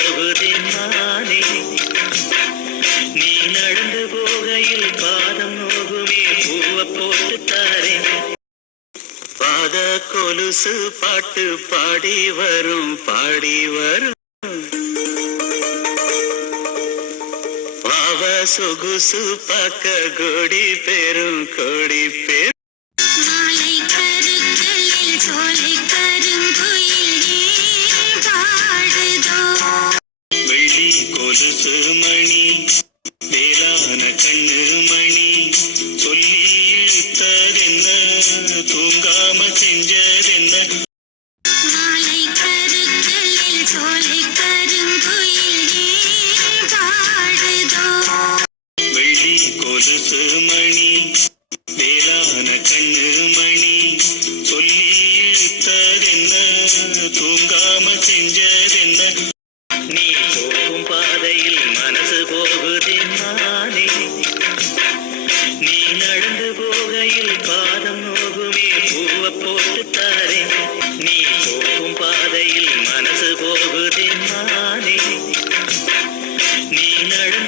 போகுதே மானே நீ நடந்து போகையில் பாதம் நோகுமே பூவ போட்டு தாரே பாத கொலுசு பாட்டு பாடி வரும் பாடி வரும். சொகுசு பக்க கொடி பெரும் கொடி பெரும் கொலுசு மணி வேளான கண்ணு மணி சொல்லி இழுத்ததென்ன தூங்காம செஞ்சதென்ன? மாலை கருக்களில் சோலை கருங்குயில் வெள்ளி கொலுசு மணி வேளான கண்ணு மணி சொல்லி இழுத்ததென்ன தூங்காம செஞ்சதென்ன நடந்து மனசு நானே நீ நடந்து போகையில் பாதம் நோகுமே பூவ போட்டு தாரே நீ போகும் பாதையில் மனசு போகுதே நானே நீ நடந்து